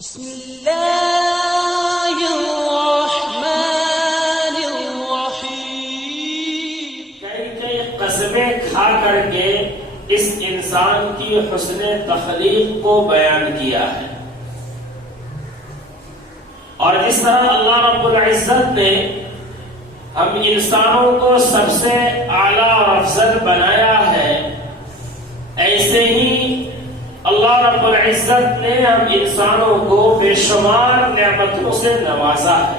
بسم اللہ الرحمن الرحیم۔ کئی قسمیں کھا کر کے اس انسان کی حسن تخلیق کو بیان کیا ہے، اور جس طرح اللہ رب العزت نے ہم انسانوں کو سب سے اعلیٰ اور افضل بنایا ہے، ایسے ہی اللہ رب العزت نے ہم انسانوں کو بے شمار نعمتوں سے نوازا ہے۔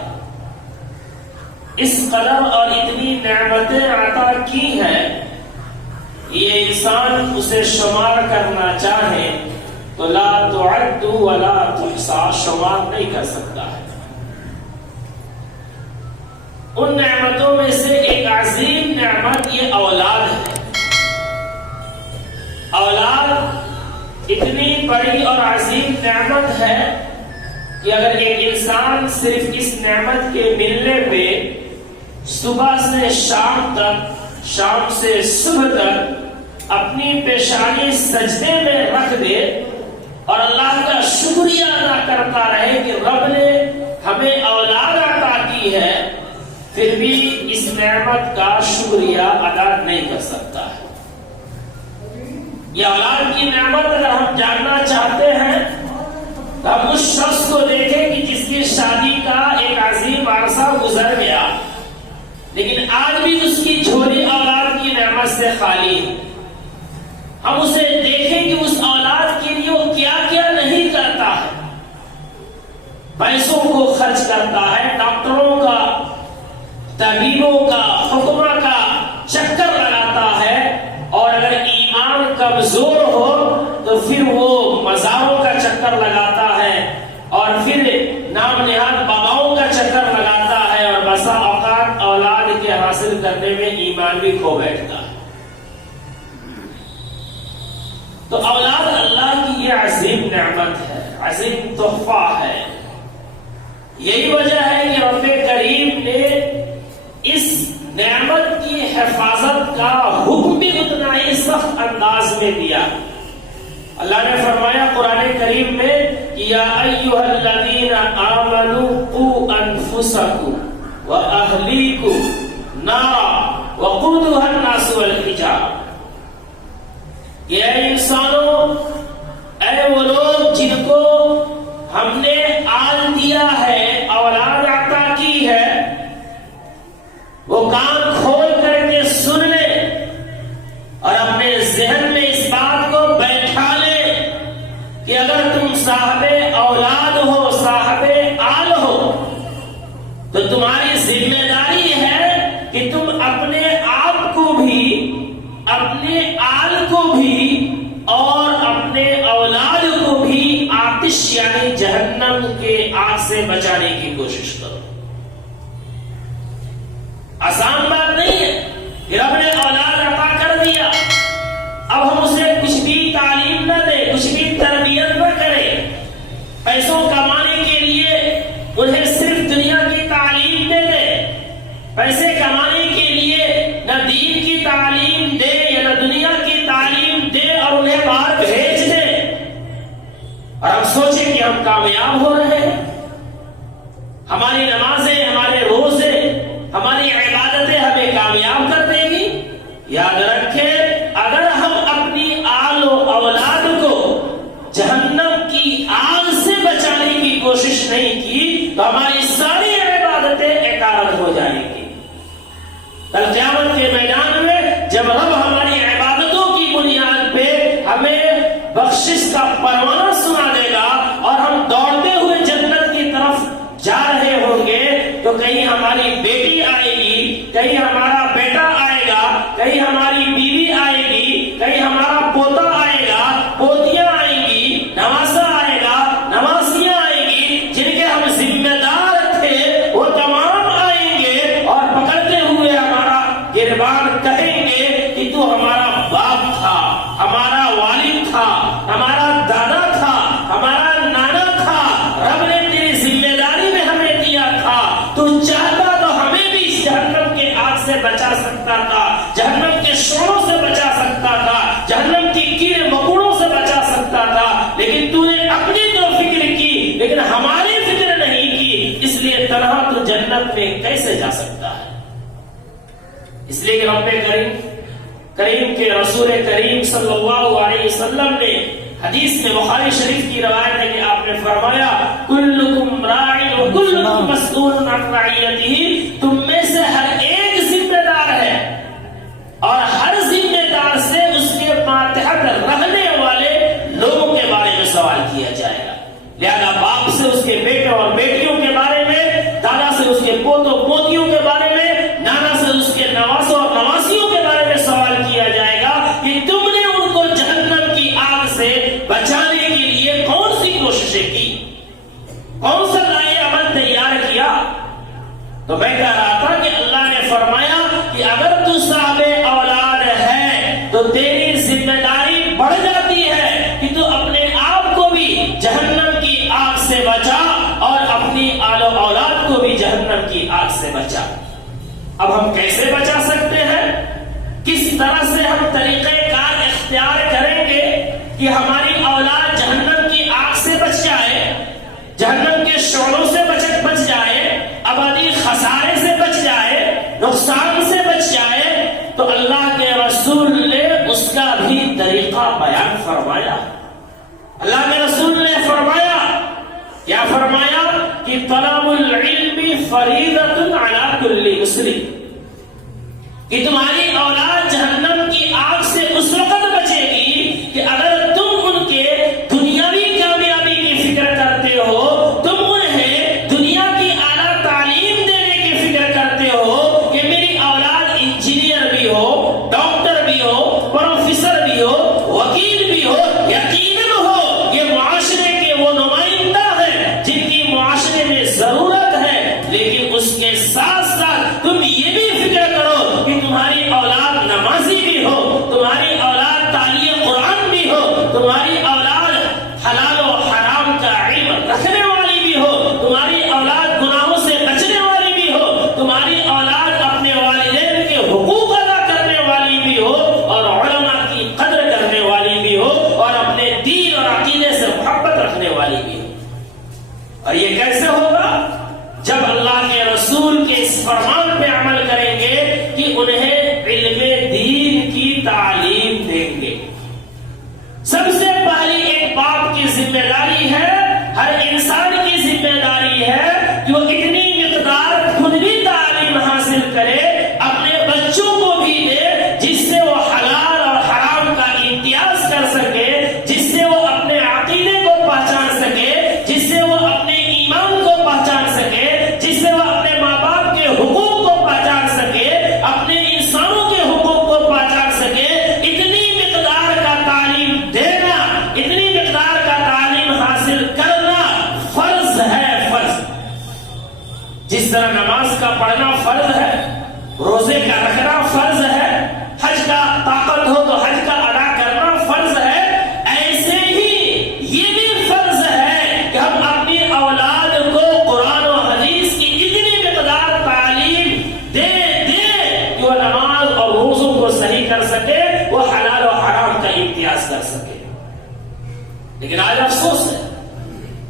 اس قدر اور اتنی نعمتیں عطا کی ہیں، یہ انسان اسے شمار کرنا چاہے تو لا تعد ولا تحصى، شمار نہیں کر سکتا ہے۔ ان نعمتوں میں سے ایک عظیم نعمت یہ اولاد ہے۔ اولاد اتنی بڑی اور عظیم نعمت ہے کہ اگر ایک انسان صرف اس نعمت کے ملنے پہ صبح سے شام تک، شام سے صبح تک اپنی پیشانی سجدے میں رکھ دے اور اللہ کا شکریہ ادا کرتا رہے کہ رب نے ہمیں اولاد عطا کی ہے، پھر بھی اس نعمت کا شکریہ ادا نہیں کر سکتا ہے۔ یہ اولاد کی نعمت اگر ہم جاننا چاہتے ہیں تو ہم اس شخص کو دیکھیں کہ جس کی شادی کا ایک عظیم عرصہ گزر گیا، لیکن آج بھی اس کی جھولی اولاد کی نعمت سے خالی ہے۔ ہم اسے دیکھیں کہ اس اولاد کے لیے وہ کیا کیا نہیں کرتا ہے، پیسوں کو خرچ کرتا ہے، ڈاکٹروں کا، طبیبوں کا، حکمہ کا چکر لگاتا ہے، اور اگر ایمان کمزور ہو تو پھر وہ مزاروں کا چکر لگاتا ہے، اور پھر نام نہاد باباؤں کا چکر لگاتا ہے، اور بسا اوقات اولاد کے حاصل کرنے میں ایمان بھی کھو بیٹھتا ہے۔ تو اولاد اللہ کی یہ عظیم نعمت ہے، عظیم تحفہ ہے۔ یہی وجہ ہے کہ رب کریم نے اس نعمت کی حفاظت کا حکم بھی اتنا ہی سخت انداز میں دیا۔ اللہ نے فرمایا قرآن کریم میں یا ایھا الذین آمنوا قوا انفسکم واہلیکم نارا وقودھا الناس والحجارہ، کہ اے انسانوں، اے وہ لوگ جن کو ہم نے آل دیا ہے، اولاد عطا کی ہے، وہ کان کھول کر کے سن لے اور اپنے ذہن میں اس بات کو بیٹھا لے کہ اگر تم صاحب اولاد ہو، صاحب آل ہو، تو تمہاری ذمہ داری ہے کہ تم اپنے آپ کو بھی، اپنے آل کو بھی اور اپنے اولاد کو بھی آتش یعنی جہنم کے آگ سے بچانے کی کوشش کرو۔ آسان بات نہیں ہے کہ رب نے اولاد عطا کر دیا، اب ہم اسے کچھ بھی تعلیم نہ دیں، کچھ بھی تربیت نہ کریں، پیسوں کمانے کے لیے انہیں صرف دنیا کی تعلیم دے دیں، پیسے کمانے کے لیے نہ دین کی تعلیم دے یا نہ دنیا کی تعلیم دے اور انہیں باہر بھیج دے، اور ہم سوچیں کہ ہم کامیاب ہو رہے ہیں، ہماری نمازیں، ہمارے روزے، ہماری عبادتیں ہمیں کامیاب کر دیں گی۔ یاد رکھیں، اگر ہم اپنی آل و اولاد کو جہنم کی آگ سے بچانے کی کوشش نہیں کی تو ہماری ساری عبادتیں اکارت ہو جائیں گی۔ کل قیامت کے میدان میں جب رب ہماری عبادتوں کی بنیاد پہ ہمیں بخشش کا پروانہ سنا دے گا اور ہم دوڑتے ہوئے جنت کی طرف جا رہے ہوں گے، تو کہیں ہماری بیٹی آئے گی، کہیں ہمارا بیٹا آئے گا، کہیں ہماری بیوی آئے گی، کہیں ہمارا پوتا آئے گا، جنت میں کیسے جا سکتا ہے؟ اس لیے کہ رب کریم کے رسول کریم صلی اللہ علیہ وسلم نے حدیث میں بخاری شریف کی روایت ہے کہ آپ نے فرمایا کلکم راع و کلکم مسئول عن رعیتہ، تم میں سے ہر ایک ذمہ دار ہے اور ہر ذمہ دار سے اس کے ماتحت رہنے والے لوگوں کے بارے میں سوال کیا جائے گا۔ لہذا باپ سے اس کے بیٹے اور بیٹیوں کے بارے میں، دادا سے اس کے پوتوں پوتیوں کے بارے میں، نانا سے اس کے نواسوں اور نواسیوں کے بارے میں سوال کیا جائے گا کہ تم نے ان کو جہنم کی آگ سے بچانے کے لیے کون سی کوششیں کی، کون سا لائے عمل تیار کیا۔ تو میں کہہ رہا تھا کہ اللہ نے فرمایا کہ اگر تو صاحب اولاد ہے تو تیری ذمہ داری بڑھ جاتی ہے کہ تو اپنے آپ کو بھی جہنم کی آگ سے بچا اور اپنی آل و اولاد کو بھی جہنم کی آگ سے بچا۔ اب ہم کیسے بچا سکتے ہیں؟ کس طرح سے ہم طریقہ کار اختیار کریں گے کہ ہماری اولاد جہنم کی آگ سے بچ جائے، جہنم کے شعلوں سے بچ جائے، ابدی خسارے سے بچ جائے، نقصان سے بچ جائے؟ تو اللہ کے رسول نے اس کا بھی طریقہ بیان فرمایا۔ اللہ کے رسول نے فرمایا، کیا فرمایا کہ طلب العلم فریضۃ علی کل مسلم، کہ تمہاری اولاد جہنم کی آگ سے اس وقت بچے گی کہ اگر تم ان کے دنیاوی کامیابی کی فکر کرتے ہو، تم انہیں دنیا کی اعلیٰ تعلیم دینے کی فکر کرتے ہو کہ میری اولاد انجینئر بھی ہو، ڈاکٹر بھی ہو، پروفیسر بھی ہو، وکیل بھی ہو، یقیناً ہو یہ معاشرے کے وہ نمائندہ ہیں جن کی معاشرے میں ضرورت ہے، لیکن اس کے ساتھ ساتھ تم یہ بھی فکر کرو کہ تمہاری اولاد نمازی بھی ہو، تمہاری اولاد تعلیم قرآن بھی ہو، تمہاری اولاد حلال و حرام کا علم رکھنے والی بھی ہو، تمہاری اولاد گناہوں سے بچنے والی بھی ہو، تمہاری اولاد اپنے والدین کے حقوق ادا کرنے والی بھی ہو اور علماء کی قدر کرنے والی بھی ہو اور اپنے دین اور عقیدے سے محبت رکھنے والی بھی ہو۔ اور یہ کیسے ہوگا؟ جب اللہ کے رسول کے اس فرمان پہ عمل کریں گے کہ انہیں علم دین کی تعلیم دیں گے۔ سب سے پہلی ایک باپ کی ذمہ داری ہے، ہر انسان کی ذمہ داری ہے کہ وہ اتنی مقدار خود بھی تعلیم حاصل کرے، اپنے بچوں کو بھی دے، جس سے وہ حلال اور حرام کا امتیاز کر سکے، جس سے وہ اپنے عقیدے کو پہچان سکے، جس سے وہ اپنے ایمان کو پہچان سکے، جس سے وہ اپنے ماں باپ کے حقوق کو پہچان سکے، اپنے انسانوں کے حقوق کو پہچان سکے۔ اتنی مقدار کا تعلیم دینا، اتنی مقدار کا تعلیم حاصل کرنا فرض ہے، فرض۔ جس طرح نماز کا پڑھنا فرض ہے، روزے کا رکھنا فرض ہے، حج کا طاقت ہو تو حج کا ادا کرنا فرض ہے، ایسے ہی یہ بھی فرض ہے کہ ہم اپنی اولاد کو قرآن و حدیث کی اتنی مقدار تعلیم دے کہ وہ نماز اور روزوں کو صحیح کر سکے، وہ حلال و حرام کا امتیاز کر سکے۔ لیکن آج افسوس ہے،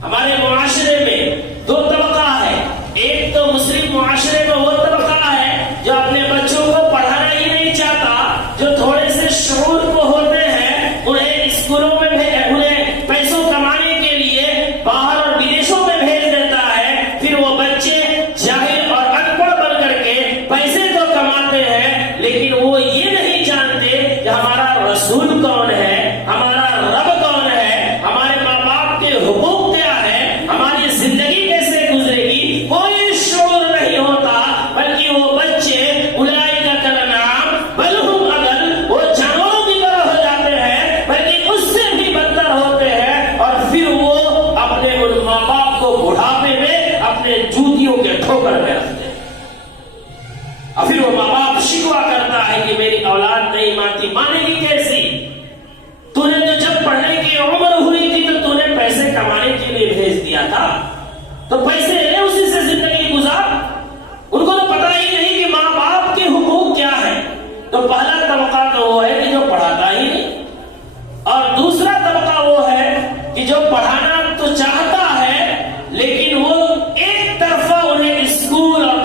ہمارے معاشرے میں دو طبقہ ہے۔ ایک تو مسلم معاشرے میں وہ طبقہ ہے جو اپنے بچوں کو پڑھانا ہی نہیں چاہتا، جو تھوڑے سے شعور کو ہوتے ہیں، انہیں اسکولوں میں انہیں پیسوں کمانے کے لیے باہر اور بدیشوں میں بھیج دیتا ہے، پھر وہ بچے جاہل اور ان پڑھ بن کر کے پیسے تو کماتے ہیں، لیکن وہ یہ نہیں جانتے کہ ہمارا رسول کون ہے، ہمارا رب کون ہے، ہمارے ماں باپ کے حقوق کیا ہے، ہماری زندگی کیسے گزرے گی، کوئی شعور نہیں ہوتا، بلکہ وہ بچے اولئک کالانعام بل ہم اضل، وہ جانوروں کی طرح ہو جاتے ہیں، بلکہ اس سے بھی بدتر ہوتے ہیں، اور پھر وہ اپنے ان ماں باپ کو بڑھاپے میں اپنے جوتیوں کے ٹھوکر میں رکھتے ہیں، اور پھر وہ ماں باپ شکوہ کرتا ہے کہ میری اولاد نہیں مانتی۔ مانے گی کیسی؟ تو نے تو جب پڑھنے کی عمر ہوئی تھی تو نے پیسے کمانے کے لیے بھیج دیا تھا، تو پیسے لے اسی سے زندگی گزار۔ ان کو تو پتا ہی نہیں کہ ماں باپ کے حقوق کیا ہے۔ تو پہلا طبقہ تو وہ ہے کہ جو پڑھاتا ہی نہیں، اور دوسرا طبقہ وہ ہے کہ جو پڑھانا تو چاہتا ہے لیکن وہ ایک طرفہ انہیں اسکول اور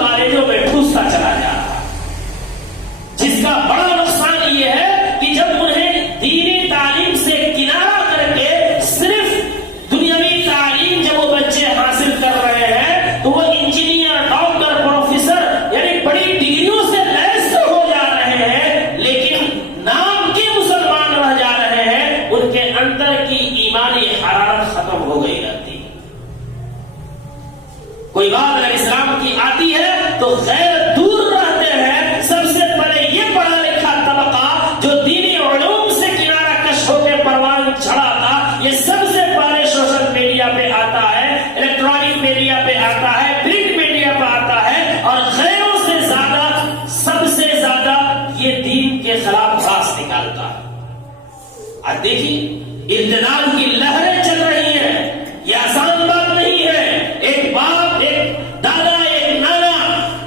ہو گئی رہتی. کوئی بات اگر اسلام کی آتی ہے تو غیر دور رہتے ہیں. سب سے پہلے یہ پڑھا لکھا طبقہ جو دینی علوم سے کنارہ کش ہو کے پروان چڑھا تھا، یہ سب سے پہلے سوشل میڈیا پہ آتا ہے، الیکٹرانک میڈیا پہ آتا ہے، پرنٹ میڈیا پہ آتا ہے، اور غیروں سے زیادہ، سب سے زیادہ یہ دین کے خلاف راز نکالتا ہے. آج دیکھیے ارتداد کی لہریں چل رہی ہیں. یہ آسان بات نہیں ہے. ایک باپ، ایک دادا، ایک نانا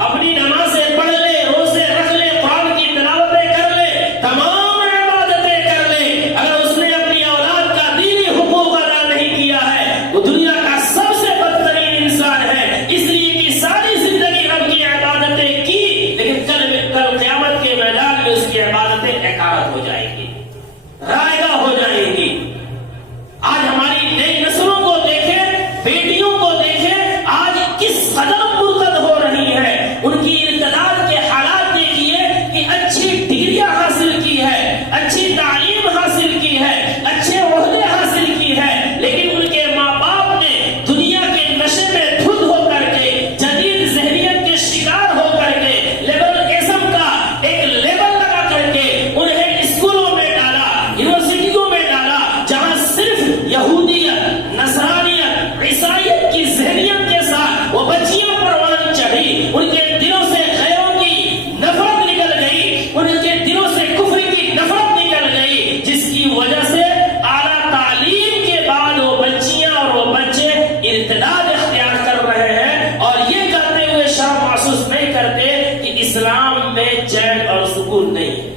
اپنی نمازیں پڑھ لے، روزے رکھ لے، قرآن کی تلاوتیں کر لے، تمام عبادتیں کر لے، اگر اس نے اپنی اولاد کا دینی حقوق ادا نہیں کیا ہے وہ دنیا کا سب سے بدترین انسان ہے. اس لیے کہ ساری زندگی رب کی عبادتیں کی، لیکن کل قیامت کے میدان میں اس کی عبادتیں حقارت ہو جائیں گی، رائگاں ہو جائیں گی. آج ہماری نئی نسلوں کو دیکھیں، بیٹیوں کو دیکھیں، آج کس قدر مرتد ہو رہی ہے. ان کی ارتداد کے حالات دیکھیے کہ اچھی ڈگریاں حاصل کی ہے، اچھی تعلیم حاصل کی ہے، اچھے عہدے حاصل کی ہے، لیکن ان کے ماں باپ نے دنیا کے نشے میں دھت ہو کر کے، جدید ذہنیت کے شکار ہو کر کے، لیبرلزم کا ایک لیبل لگا کر کے انہیں اسکولوں میں ڈالا، یونیورسٹیوں میں ڈالا، جہاں صرف یہودیت، نصرانیت، عیسائیت کی ذہنیت کے ساتھ وہ بچیاں پروان چڑھی. ان کے دلوں سے غیروں کی نفرت نکل گئی، ان کے دلوں سے کفر کی نفرت نکل گئی، جس کی وجہ سے اعلیٰ تعلیم کے بعد وہ بچیاں اور وہ بچے ارتداد اختیار کر رہے ہیں، اور یہ کرتے ہوئے شرم محسوس نہیں کرتے کہ اسلام میں چین اور سکون نہیں ہے.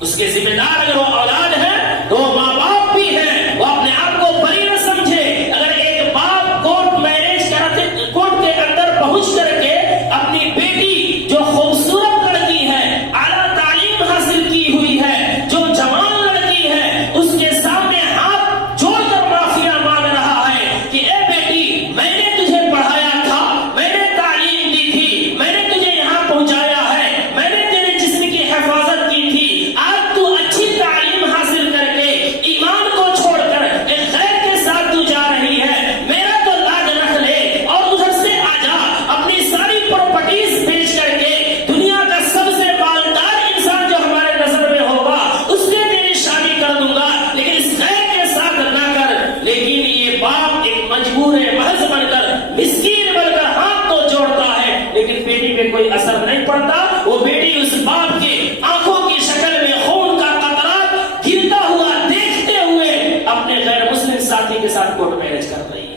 اس کے ذمہ دار اگر وہ اولاد ہے تو وہ ماں باپ بھی ہیں. وہ اپنے آپ کو بری نہ سمجھے. اگر ایک باپ کورٹ میرج کراتے، کورٹ کے اندر پہنچ کر کے اپنی بیٹی جو خوبصورت لڑکی ہے، اعلیٰ تعلیم حاصل کی ہوئی ہے، جو جوان لڑکی ہے، اس کے سامنے ہاتھ جوڑ کر معافیا مانگ رہا ہے کہ اے بیٹی، میں نے تجھے پڑھایا تھا، میں نے تعلیم دی تھی، میں نے تجھے یہاں پہنچایا ہے، میں نے تیرے جسم کی حفاظت کی تھی، آج تو اچھی تعلیم حاصل کر کے ایمان کو چھوڑ کر ایک غیر کے ساتھ تو جا رہی ہے، میرا تو لاج رکھ لے اور ادھر سے آ جا، اپنی ساری پراپرٹیز بیچ کر کے دنیا کا سب سے مالدار انسان جو ہمارے نظر میں ہوگا اس سے تیری شادی کر دوں گا، لیکن اس غیر کے ساتھ نہ کر. لیکن یہ باپ ایک مجبور محض بن کر، مسکین بن کر ہاتھ تو جوڑتا ہے، لیکن بیٹی پہ کوئی اثر نہیں پڑتا. وہ بیٹی اس باپ کے آنکھوں کی شکل میں خون کا قطرات گرتا ہوا دیکھتے ہوئے اپنے غیر مسلم ساتھی کے ساتھ کورٹ میرج کر رہی ہے.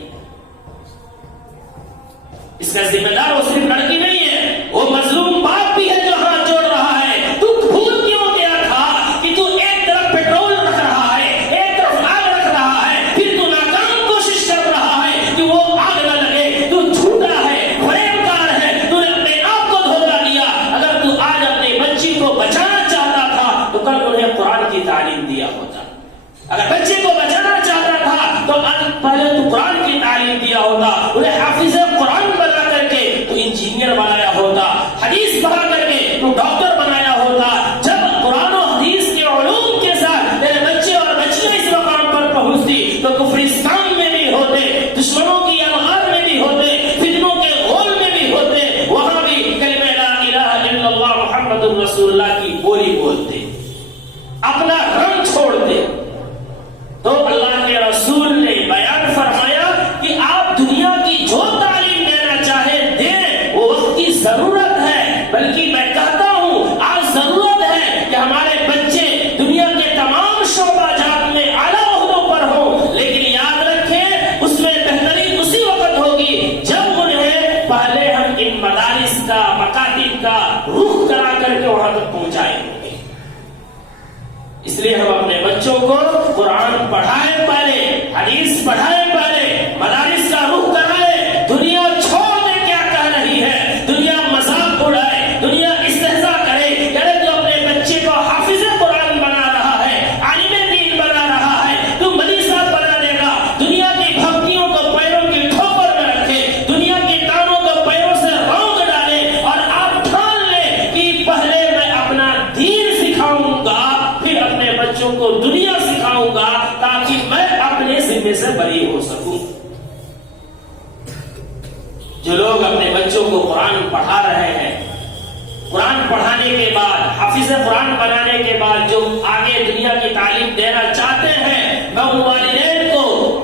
اس کا ذمہ دار وہ صرف لڑکی نہیں ہے، وہ مظلوم باپ بھی ہے جو ہاتھ جوڑ رہا ہے. تو بھول کیوں گیا تھا کہ تو ایک طرف پیٹرول رکھ رہا ہے، ایک طرف آگ رکھ رہا ہے، پھر تو ناکام کوشش کر رہا ہے کہ وہ آگ نہ لگے. تو جھوٹا ہے، فریب کار ہے، تو نے اپنے آپ کو دھوکہ دیا. اگر تو آج اپنی بچی کو بچانا چاہتا تھا تو کل انہیں قرآن کی تعلیم دیا ہوتا. اگر بچے کو بچانا چاہتا تھا تو پہلے تو قرآن کی تعلیم دیا ہوتا، انہیں حافظ قرآن بنا کر کے تو انجینئر بنایا ہوتا، حدیث پڑھا کر کے تو ڈاکٹر بنایا ہوتا. جب قرآن و حدیث کے علوم کے ساتھ میرے بچے اور بچیاں اس مقام پر پہنچتی تو کفرستان میں بھی ہوتے، دشمنوں کی الغار میں بھی ہوتے، فتنوں کے غول میں بھی ہوتے، وہاں بھی کلمہ لا الہ الا اللہ محمد رسول اللہ کی بولی بولتے، اپنا رنگ چھوڑتے. تو اللہ کے رسول نے بیان فرمایا کہ آپ دنیا کی جو تعلیم دینا چاہے دیں، وہ وقت کی ضرورت ہے. بلکہ میں کہتا ہوں آج ضرورت ہے کہ ہمارے بچے دنیا کے تمام شعبہ جات میں اعلیٰ عہدوں پر ہوں، لیکن یاد رکھیں اس میں بہترین اسی وقت ہوگی جب انہیں پہلے ہم ان مدارس کا، مکاتب کا رخ کرا کر کے وہاں تک پہنچائیں گے. اس لیے ہم اپنے بچوں کو قرآن پڑھائیں، پہلے حدیث پڑھائیں، پہلے مدارس کا رخ کرائیں. دنیا چھوڑ دے کیا کہہ رہی ہے، دنیا مذاق اڑائے، دنیا استہزاء کرے، یعنی تو اپنے بچے کو حافظ قرآن بنا رہا ہے، عالم دین بنا رہا ہے، تو مدرسہ بنا دے گا. دنیا کی بھکتیوں کو پیروں کی ٹھوکر میں رکھے، دنیا کی ٹانوں کو پیروں سے رونگ ڈالے، اور آپ ٹھان لیں کہ پہلے میں اپنا دین سکھاؤں گا، پھر اپنے بچوں کو دنیا سکھاؤں گا، تاکہ میں اپنے ذمہ سے بری ہو سکوں۔ جو لوگ اپنے بچوں کو قرآن پڑھا رہے ہیں، قرآن پڑھانے کے بعد حافظ قرآن بنانے کے بعد جو آگے دنیا کی تعلیم دینا چاہتے ہیں، میں ان والدین کو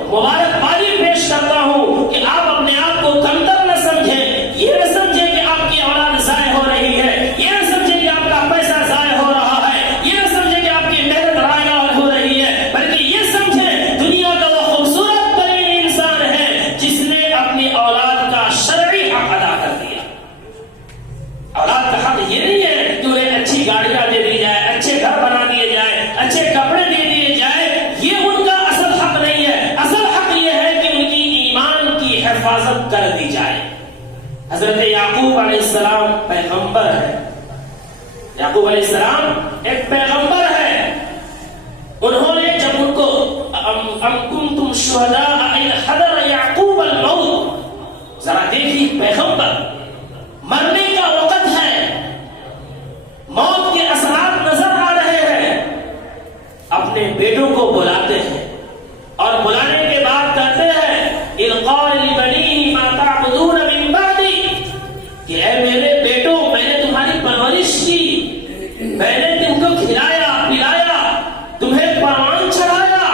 مبارکبادی پیش کرتا ہوں کہ آپ اپنے آپ کو کمتر نہ سمجھیں، یہ نہ سمجھیں کہ آپ کی اولاد ضائع ہو رہی ہے، یہ نہ سمجھیں کہ آپ کا پیسہ ضائع ہو رہا ہے، یہ نہ سمجھیں کہ آپ کی محنت ضائع ہو رہی ہے، بلکہ یہ سمجھیں دنیا کا وہ خوبصورت ترین انسان ہے جس نے اپنی اولاد کا شرعی حق ادا کر دیا۔ اولاد کا حق یہ نہیں ہے کہ انہیں اچھی گاڑیاں دے دی جائے، اچھے گھر بنا دیے جائے، اچھے کپڑے دے دیے جائے، یہ ان کا اصل حق نہیں ہے۔ اصل حق یہ ہے کہ ان کی ایمان کی حفاظت کر دی جائے۔ حضرت یعقوب علیہ السلام پیغمبر ہے، یعقوب علیہ السلام ایک پیغمبر ہے۔ انہوں نے جب ان کو ام کنتم شہداء اذ حضر یعقوب الموت، ذرا دیکھیے پیغمبر، مرنے کا وقت ہے، موت کے اثرات نظر آ رہے ہیں، اپنے بیٹوں کو بلاتے ہیں اور بلانے کے بعد کہتے ہیں اذ قال لبنیہ ما تعبدون من بعدی، کہ اے میرے بیٹوں، میں نے تمہاری پرورش کی، میں نے تم کو کھلایا پلایا، تمہیں پروان چڑھایا،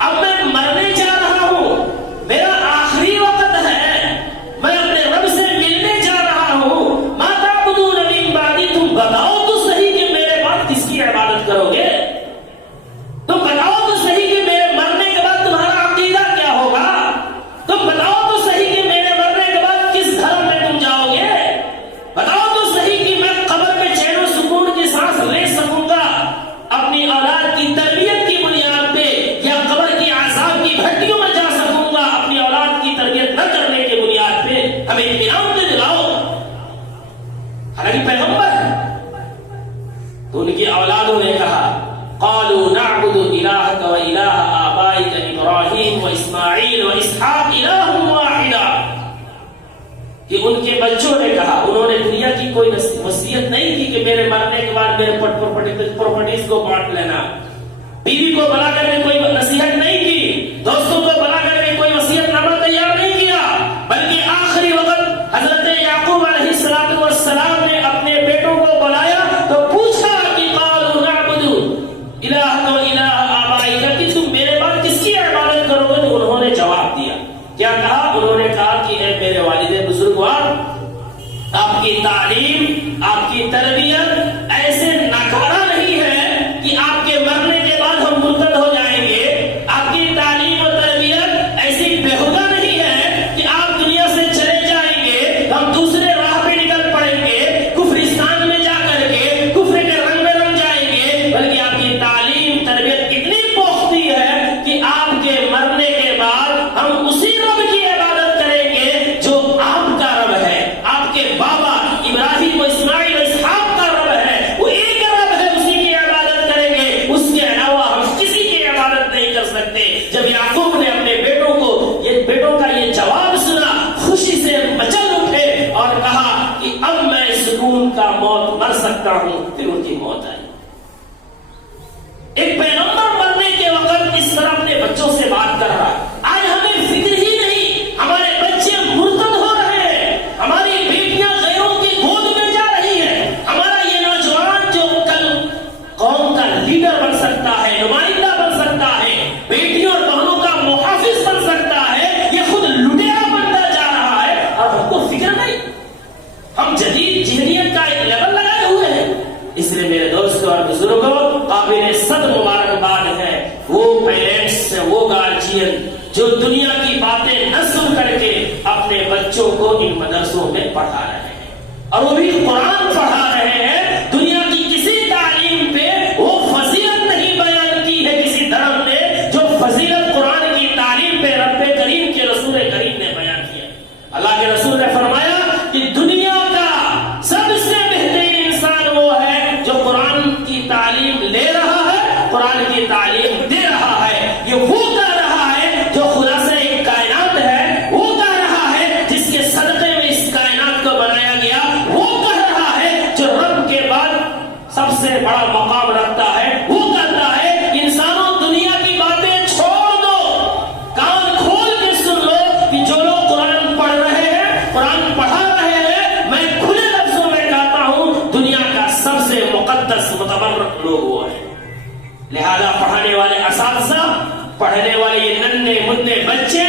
اب میں مرنے جا رہا ہوں، میرا آخری وقت ہے، میں اپنے رب سے ملنے جا رہا ہوں، ما تعبدون من بعدی، تم بتاؤ تو صحیح کہ میرے بعد کس کی عبادت کرو گے؟ تم بتاؤ تو صحیح کہ میرے مرنے کے بعد تمہارا عقیدہ کیا ہوگا؟ تم بتاؤ تو صحیح کہ میرے مرنے کے بعد کس گھر میں تم جاؤ گے؟ بتاؤ تو صحیح کہ میں قبر میں چین و سکون کی سانس لے سکوں گا اپنی اولاد کی تربیت کی بنیاد پہ، یا قبر کی عذاب کی بھٹیوں میں جا سکوں گا اپنی اولاد کی تربیت نہ کرنے کی بنیاد پہ؟ ہمیں اطمینان تو دلاؤ۔ حالانکہ پیغمبر ہے، تو ان کی اولادوں نے کہا قالوا نعبد الہک و الہ آبائک ابراہیم و اسماعیل و اسحاق الہ واحدا، کہ ان کے بچوں نے کہا، انہوں نے دنیا کی کوئی وصیت نہیں کی کہ میرے مرنے کے بعد میرے پراپرٹیز کو بانٹ لینا، بیوی کو بلا کر کے کوئی نصیحت نہیں کی، دوستوں کو بلا کر کے کوئی وصیت نامہ تیار نہیں کیا، بلکہ آخری وقت حضرت یعقوب علیہ السلام نے اپنے بیٹوں کو بلایا تو پوچھا کہ قالوا نعبد الہک و الہ آبائک، کہ تم میرے بعد کس کی عبادت کرو گے؟ تو انہوں نے جواب دیا، کیا کہا؟ انہوں نے کہا کہ اے میرے والد بزرگوار، آپ کی تعلیم، آپ کی تربیت ایسے ناکارہ نہیں ہے کہ آپ کے مرنے کے بعد ہم مرتد ہو جائیں گے، آپ کی تعلیم و تربیت ایسی بےہودہ نہیں ہے کہ آپ دنیا سے چلے جائیں گے، ہم دوسرے راہ پہ نکل پڑیں گے، کفرستان میں جا کر کے کفر کے رنگ میں رنگ جائیں گے، بلکہ آپ کی تعلیم تربیت اتنی پختہ ہے کہ آپ کے مرنے کے بعد ہم اسی رب کی عبادت کریں گے جو آپ کا رب ہے، آپ کے بابا ابراہیم و اسماعیل و اسحاق کا رب ہے، وہ ایک رب ہے، اسی کی عبادت کریں گے، اس کے علاوہ ہم کسی کی عبادت نہیں کر سکتے۔ جب یعقوب نے اپنے بیٹوں کا یہ جواب سنا، خوشی سے مچل اٹھے اور کہا کہ اب میں سکون کا موت مر سکتا ہوں۔ پھر ان کی موت آئی۔ ایک پیغمبر مرنے کے وقت اس طرح اپنے بچوں سے بات کر رہا ہے۔ آج ہمیں فکر ہی نہیں، ہمارے بچے مرتد ہو رہے ہیں، ہماری بیٹیاں غیروں کی گود میں جا رہی ہیں، ہمارا یہ نوجوان جو کل قوم کا لیڈر بن سکتا ہے، نمائندہ بن سکتا ہے، بیٹیوں اور بہنوں کا محافظ بن سکتا ہے، یہ خود لٹیرا بنتا جا رہا ہے اور ہم کو فکر نہیں۔ ہم جدید ذہنیت کا ایک لیول لگائے ہوئے ہیں۔ اس لیے میرے دوستوں اور بزرگوں، قابل صد مبارکباد ہے وہ پیرنٹس، وہ گارجین جو دنیا کی باتیں نہ سن کر کے اپنے بچوں کو ان مدرسوں میں پڑھا رہے ہیں، اور وہ بھی قرآن پڑھا رہے ہیں۔ دنیا کی کسی تعلیم پہ وہ فضیلت نہیں بیان کی ہے کسی دھرم نے جو فضیلت قرآن کی تعلیم پہ رب کریم کے رسول کریم نے بیان کیا۔ اللہ کے رسول نے فرمایا کہ دنیا کا سب سے بہترین انسان وہ ہے جو قرآن کی تعلیم لے رہا ہے، قرآن کی تعلیم دے رہا ہے۔ یہ وہ کہہ رہا ہے جو خلاصہ ایک کائنات ہے، وہ کہہ رہا ہے جس کے صدقے میں اس کائنات کو بنایا گیا، وہ کہہ رہا ہے جو رب کے باخبر لوگ وہ ہیں. لہذا پڑھانے والے اساتذہ، پڑھنے والے یہ ننھے منھے بچے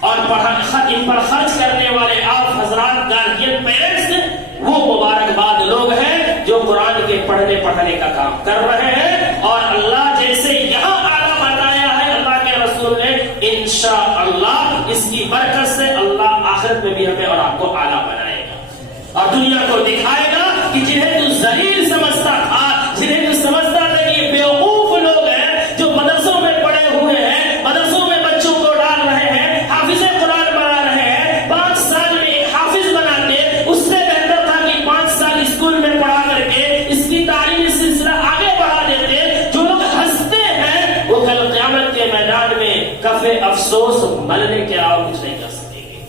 اور ان پر خرچ کرنے والے آپ حضرات گارڈین پیرنٹس وہ مبارکباد لوگ ہیں جو قرآن کے پڑھنے کا کام کر رہے ہیں. اور اللہ جیسے یہاں اعلیٰ بتایا ہے اللہ کے رسول نے، انشاءاللہ اس کی برکت سے اللہ آخرت میں بھی ہمیں اور آپ کو اعلیٰ بنائے گا اور دنیا کو دکھائے گا کہ جنہیں تو ذلیل سمجھتا تھا، جنہیں تو سمجھتا تھا کہ یہ بیوقوف لوگ ہیں جو مدرسوں میں پڑے ہوئے ہیں، مدرسوں میں بچوں کو ڈال رہے ہیں، حافظ قرآن بنا رہے ہیں، 5 سال میں ایک حافظ بناتے، اس سے بہتر تھا کہ 5 سال اسکول میں پڑھا کر کے اس کی تعلیمی سلسلہ آگے بڑھا دیتے. جو لوگ ہنستے ہیں وہ کل قیامت کے میدان میں کف افسوس ملنے کے علاوہ کچھ نہیں کر سکیں گے.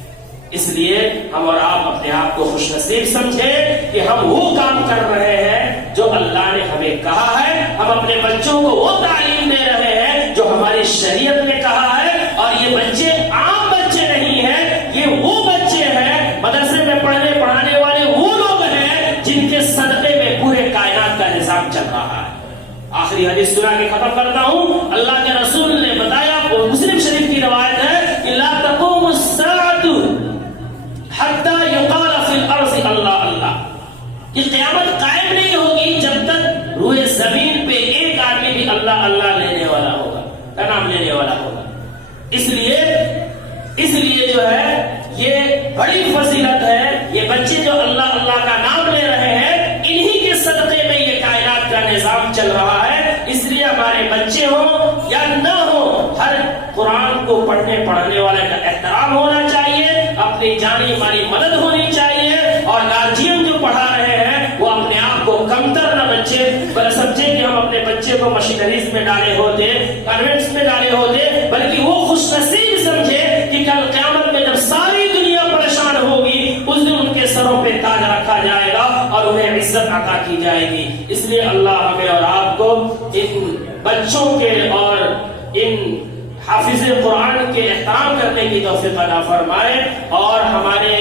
اس لیے ہم اور آپ اپنے آپ کو خوش نصیب سمجھیں کہ ہم وہ کام کر رہے ہیں جو اللہ نے ہمیں کہا ہے. ہم اپنے بچوں کو وہ تعلیم دے رہے ہیں جو ہماری شریعت نے کہا ہے. اور یہ بچے عام بچے نہیں ہیں، یہ وہ بچے ہیں مدرسے میں پڑھانے والے وہ لوگ ہیں جن کے صدقے میں پورے کائنات کا نظام چل رہا ہے. آخری حدیث سنا کے ختم کرتا ہوں. اللہ کے رسول نے بتایا، وہ مسلم شریف کی روایت ہے کہ لا تقوم الساعة حتى يقال في الارض اللہ اللہ، کہ قیامت قائم نہیں ہوگی جب تک روئے زمین پہ ایک آدمی بھی اللہ اللہ لینے والا ہوگا، کا نام لینے والا ہوگا. اس لیے جو ہے یہ بڑی فضیلت ہے. یہ بچے جو اللہ اللہ کا نام لے رہے ہیں، انہی کے صدقے میں یہ کائنات کا نظام چل رہا ہے. اس لیے ہمارے بچے ہوں یا نہ ہوں، ہر قرآن کو پڑھانے والے کا احترام ہونا چاہیے، اپنی جانی مالی مدد ہونی چاہیے. اور گارجین جو پڑھا رہے ہیں وہ اپنے آپ کو کمتر نہ سمجھے کہ ہم اپنے بچے کو مشینریز میں ڈالے ہوتے، کانوینٹس میں ڈالے ہوتے، بلکہ وہ خوش نصیب سمجھے کہ کل قیامت میں جب ساری دنیا پریشان ہوگی اس دن ان کے سروں پہ تاج رکھا جائے گا اور انہیں عزت عطا کی جائے گی. اس لیے اللہ ہمیں اور آپ کو ان بچوں کے اور ان حافظ قرآن کے احترام کرنے کی توفیق عطا فرمائے اور ہمارے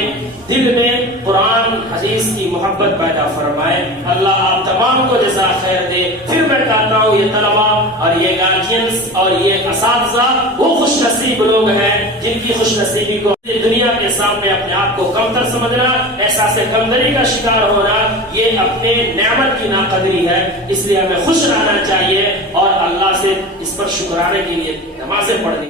دل میں قرآن حدیث کی محبت پیدا فرمائے. اللہ آپ تمام کو جزا خیر دے. پھر میں کہتا ہوں یہ طلبا اور یہ گارجینز اور یہ اساتذہ وہ خوش نصیب لوگ ہیں جن کی خوش نصیبی کو دنیا کے سامنے اپنے آپ کو کمتر سمجھنا، احساس کمتری کا شکار ہونا، یہ اپنے نعمت کی ناقدری ہے. اس لیے ہمیں خوش رہنا چاہیے اور اللہ سے اس پر شکرانے کے لیے نمازیں پڑھنی